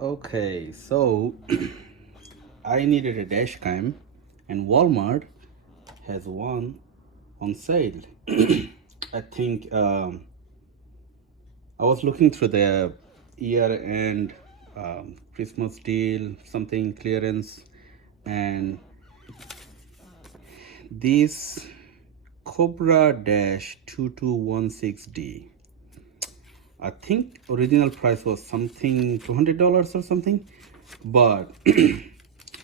Okay, so I needed a dash cam, and Walmart has one on sale. I think I was looking through the year-end Christmas deal, something clearance, and this Cobra Dash 2216D. I think original price was something $200 or something, but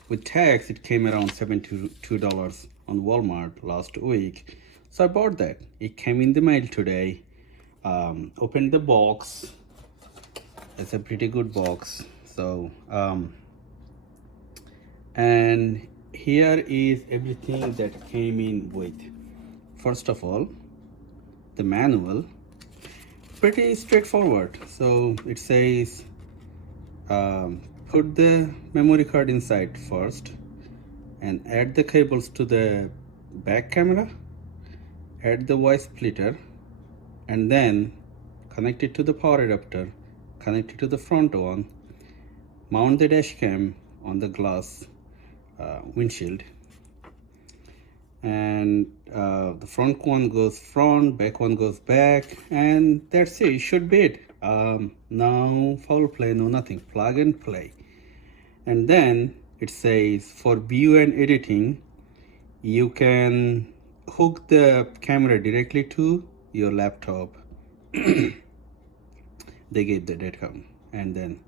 with tax it came around $72 on Walmart last week. So I bought that. It came in the mail today. Opened the box. It's a pretty good box. So and here is everything that came in with. First of all, the manual. Pretty straightforward. So it says put the memory card inside first and add the cables to the back camera, add the Y splitter, and then connect it to the power adapter, connect it to the front one, mount the dash cam on the glass windshield, and the front one goes front, back one goes back, and that's it. It should be it. No foul play, no nothing. Plug and play. And then it says for view and editing, you can hook the camera directly to your laptop. They gave the data, and then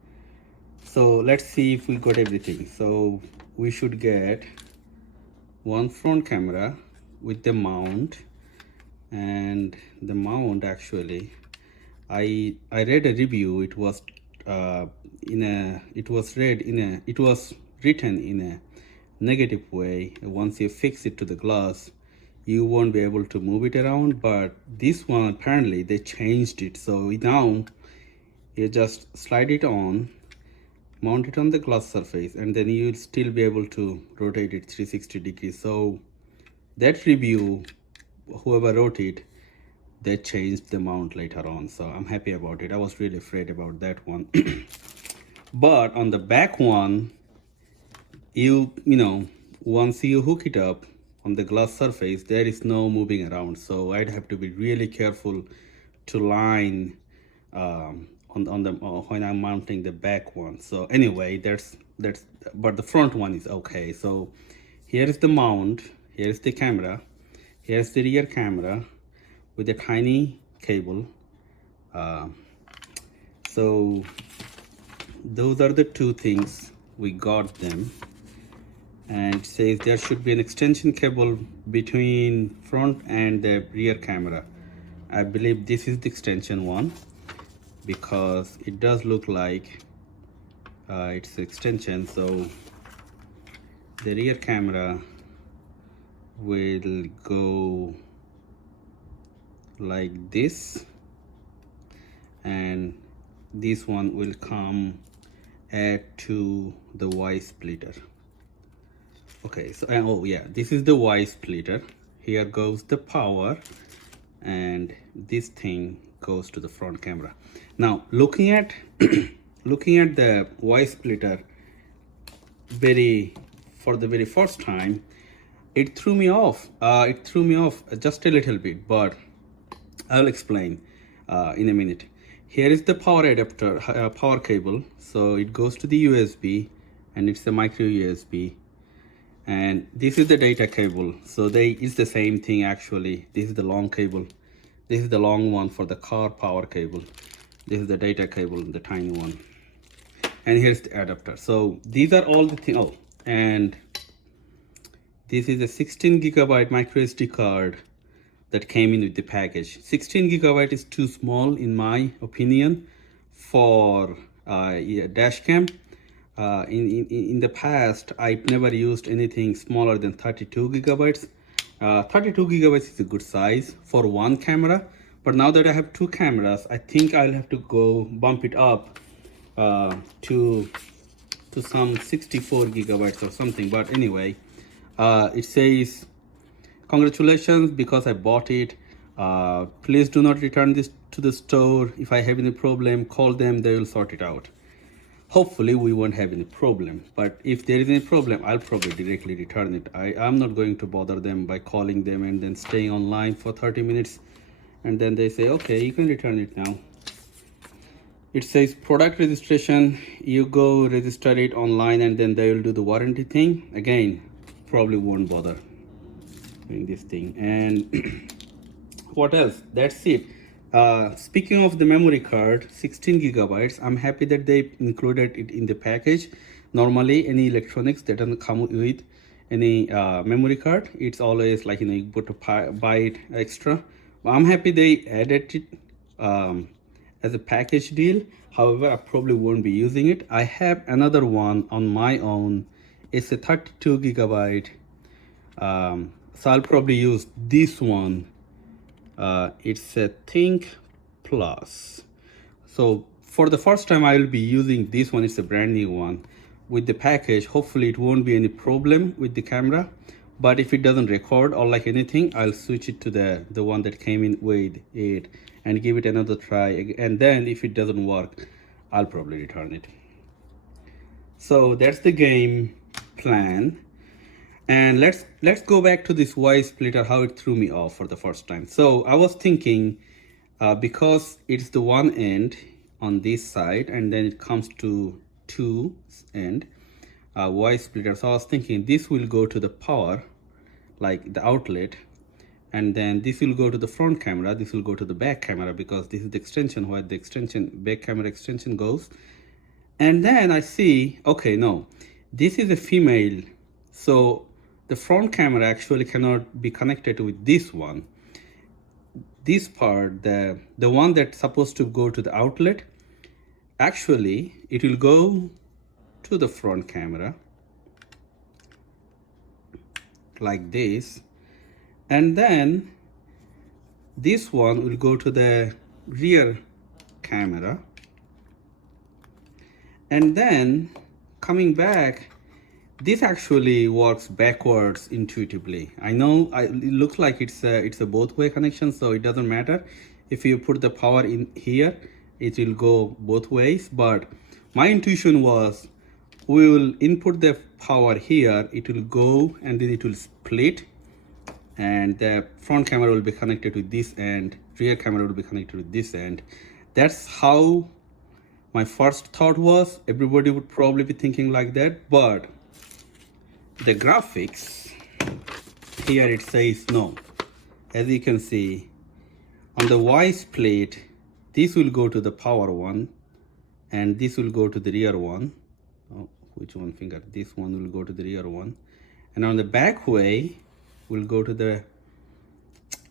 so let's see if we got everything. So we should get one front camera with the mount, and the mount actually I read a review. It was it was written in a negative way. Once you fix it to the glass, you won't be able to move it around, but this one apparently they changed it. So now you just slide it on, mount it on the glass surface, and then you'll still be able to rotate it 360 degrees. So that review, whoever wrote it, they changed the mount later on, so I'm happy about it. I was really afraid about that one. But on the back one, you know, once you hook it up on the glass surface, there is no moving around. So I'd have to be really careful to line on the when I'm mounting the back one. So anyway, that's but the front one is okay. So here is the mount, here is the camera, here's the rear camera with a tiny cable. So those are the two things. We got them, and it says there should be an extension cable between front and the rear camera. I believe this is the extension one, because it does look like it's extension. So the rear camera will go like this, and this one will come add to the Y splitter. Okay, so oh yeah, this is the Y splitter. Here goes the power, and this thing goes to the front camera. Now looking at looking at the Y splitter for the very first time, it threw me off. It threw me off just a little bit, but I'll explain in a minute. Here is the power adapter, power cable. So it goes to the USB, and it's a micro USB. And this is the data cable. So it's the same thing actually. This is the long cable. This is the long one for the car power cable. This is the data cable, the tiny one. And here's the adapter. So these are all the things. Oh, and this is a 16 gigabyte micro SD card that came in with the package. 16 gigabyte is too small in my opinion for dash cam. In the past, I've never used anything smaller than 32 gigabytes. 32 gigabytes is a good size for one camera, but now that I have two cameras, I think I'll have to go bump it up to some 64 gigabytes or something. But anyway, it says, congratulations, because I bought it. Please do not return this to the store. If I have any problem, call them, they will sort it out. hopefully we won't have any problem. But if there is any problem, I'll probably directly return it. I'm not going to bother them by calling them and then staying online for 30 minutes and then they say, okay, you can return it now. It says product registration. You go register it online and then they will do the warranty thing. Again, probably won't bother doing this thing. And what else? That's it. Speaking of the memory card, 16 gigabytes. I'm happy that they included it in the package. Normally, any electronics that doesn't come with any memory card, it's always like, you put to buy it extra. But I'm happy they added it as a package deal. However, I probably won't be using it. I have another one on my own. It's a 32 gigabyte. So I'll probably use this one. It's a Think Plus. So for the first time, I will be using this one. It's a brand new one with the package. Hopefully it won't be any problem with the camera, but if it doesn't record or like anything, I'll switch it to the one that came in with it and give it another try. And then if it doesn't work, I'll probably return it. So that's the game plan. And let's go back to this Y splitter, how it threw me off for the first time. So I was thinking, because it's the one end on this side and then it comes to two end, Y splitter. So I was thinking this will go to the power, like the outlet, and then this will go to the front camera, this will go to the back camera, because this is the extension where the extension, back camera extension goes. And then I see, okay, no, this is a female, so the front camera actually cannot be connected with this one. This part, the one that's supposed to go to the outlet, actually it will go to the front camera like this, and then this one will go to the rear camera, and then coming back, this actually works backwards intuitively. I know it looks like it's a both-way connection, so it doesn't matter if you put the power in here, it will go both ways. But my intuition was, we will input the power here, it will go and then it will split, and the front camera will be connected with this end, rear camera will be connected with this end. That's how my first thought was. Everybody would probably be thinking like that, but the graphics here, it says no. As you can see on the Y split, this will go to the power one and this will go to the rear one. Oh, which one finger? This one will go to the rear one, and on the back way will go to the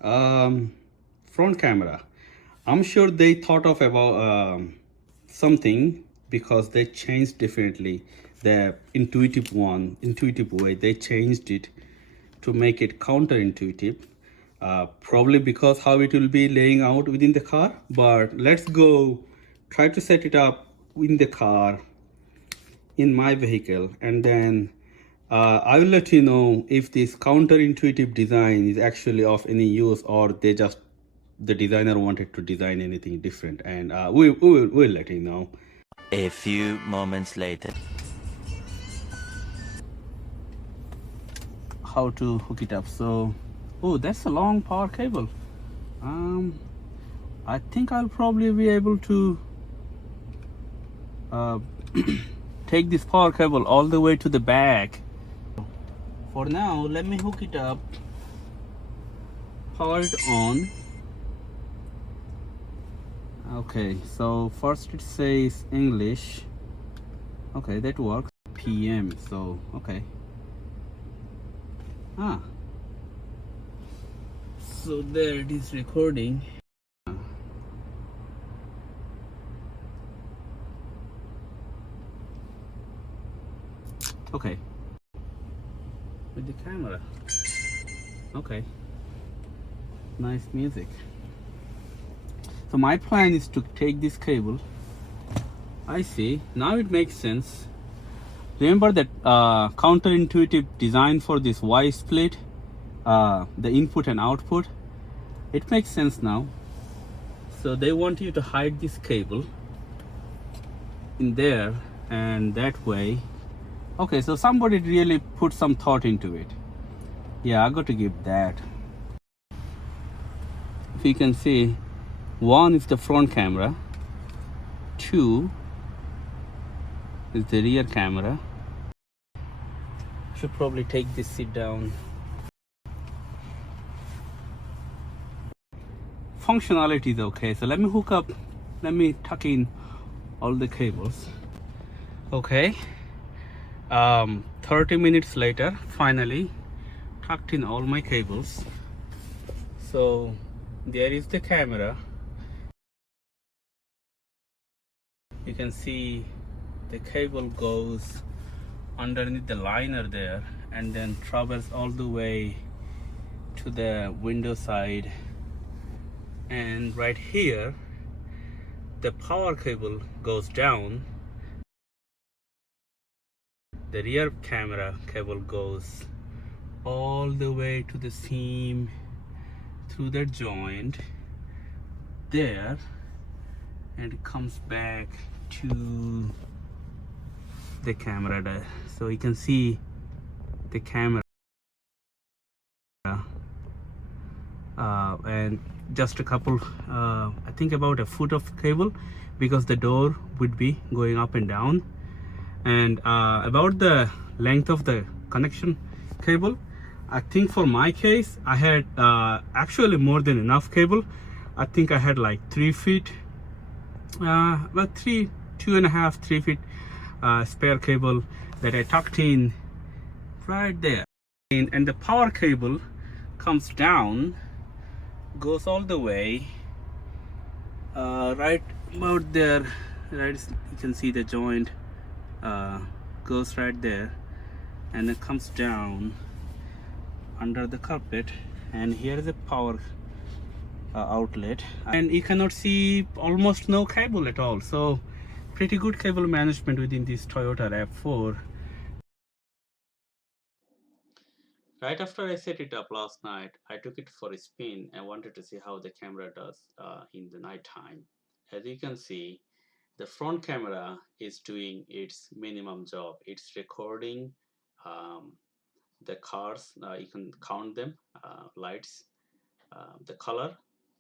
front camera. I'm sure they thought of about something, because they changed differently the intuitive way. They changed it to make it counterintuitive, probably because how it will be laying out within the car. But let's go try to set it up in the car, in my vehicle, and then I will let you know if this counterintuitive design is actually of any use, or the designer wanted to design anything different, and we'll let you know. A few moments later. How to hook it up. So, oh, that's a long power cable. I think I'll probably be able to take this power cable all the way to the back. For now, let me hook it up, power it on. Okay, so first it says English. Okay, that works. PM, so okay. So there it is recording. Okay, with the camera. Okay, nice music. So my plan is to take this cable. I see, now it makes sense. Remember that counterintuitive design for this Y split, the input and output? It makes sense now. So they want you to hide this cable in there, and that way. Okay, so somebody really put some thought into it. Yeah, I got to give that. If you can see, one is the front camera, two is the rear camera. Should probably take this seat down. Functionality is okay, so let me hook up, let me tuck in all the cables. Okay, 30 minutes later, finally tucked in all my cables. So there is the camera. You can see the cable goes underneath the liner there and then travels all the way to the window side, and right here the power cable goes down. The rear camera cable goes all the way to the seam through the joint there, and it comes back to the camera. So you can see the camera, and just a couple, I think about a foot of cable, because the door would be going up and down. And about the length of the connection cable, I think for my case I had actually more than enough cable. I think I had like 3 feet, about 2.5 3 feet spare cable that I tucked in right there. And the power cable comes down, goes all the way right about there, right? You can see the joint goes right there, and it comes down under the carpet, and here is a power outlet, and you cannot see almost no cable at all. So pretty good cable management within this Toyota RAV4. Right after I set it up last night, I took it for a spin and wanted to see how the camera does in the night time. As you can see, the front camera is doing its minimum job. It's recording um, the cars. You can count them, lights, the color,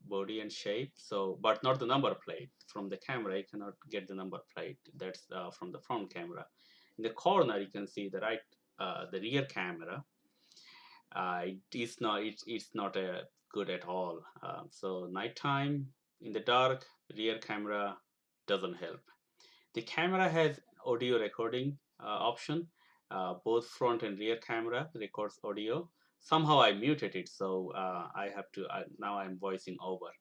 body and shape. So, but not the number plate. From the camera, you cannot get the number plate. That's from the front camera. In the corner, you can see the rear camera. It's not good at all. So nighttime in the dark, rear camera doesn't help. The camera has audio recording option. Both front and rear camera records audio. Somehow I muted it, so I have to. Now I'm voicing over.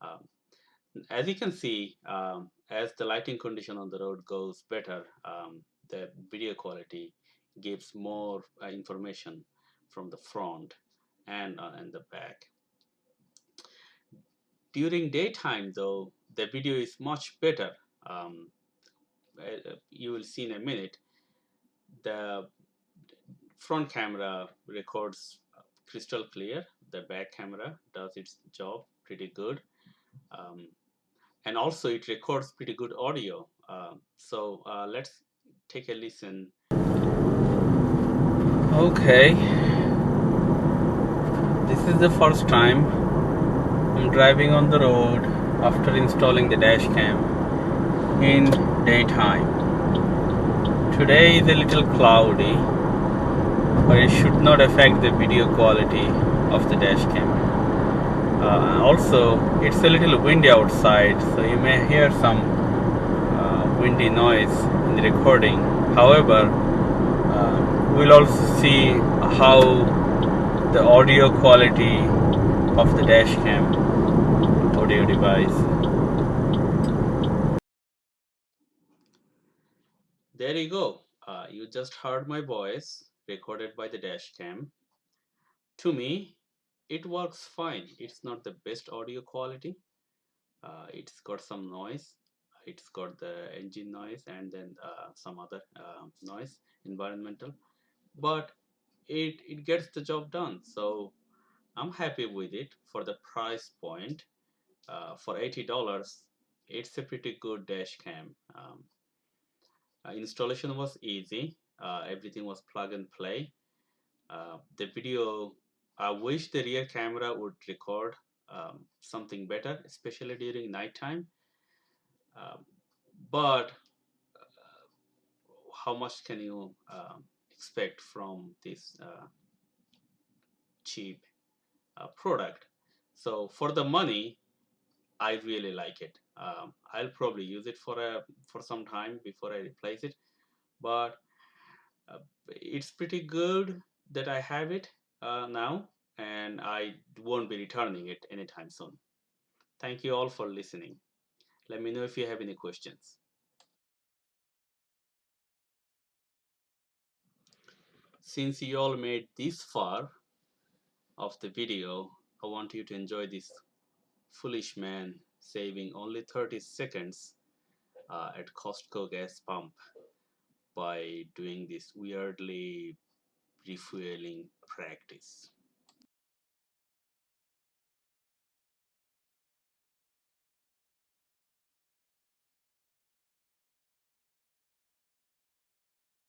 Um, as you can see, as the lighting condition on the road goes better, the video quality gives more information from the front and the back. During daytime, though, the video is much better. You will see in a minute. The front camera records crystal clear. The back camera does its job pretty good. Um, and also it records pretty good audio. So let's take a listen. Okay, this is the first time I'm driving on the road after installing the dash cam in daytime. Today is a little cloudy, but it should not affect the video quality of the dash cam. Also, it's a little windy outside, so you may hear some windy noise in the recording. However, we'll also see how the audio quality of the dash cam audio device. There you go. You just heard my voice recorded by the dash cam. To me, it works fine. It's not the best audio quality. It's got some noise. It's got the engine noise and then some other noise, environmental. But it gets the job done. So I'm happy with it for the price point. For $80, it's a pretty good dash cam. Installation was easy. Everything was plug and play. The video, I wish the rear camera would record something better, especially during nighttime. Um, but how much can you expect from this cheap product? So for the money, I really like it. I'll probably use it for some time before I replace it. But it's pretty good that I have it now, and I won't be returning it anytime soon. Thank you all for listening. Let me know if you have any questions. Since you all made this far of the video, I want you to enjoy this foolish man saving only 30 seconds at Costco gas pump by doing this weirdly refueling practice.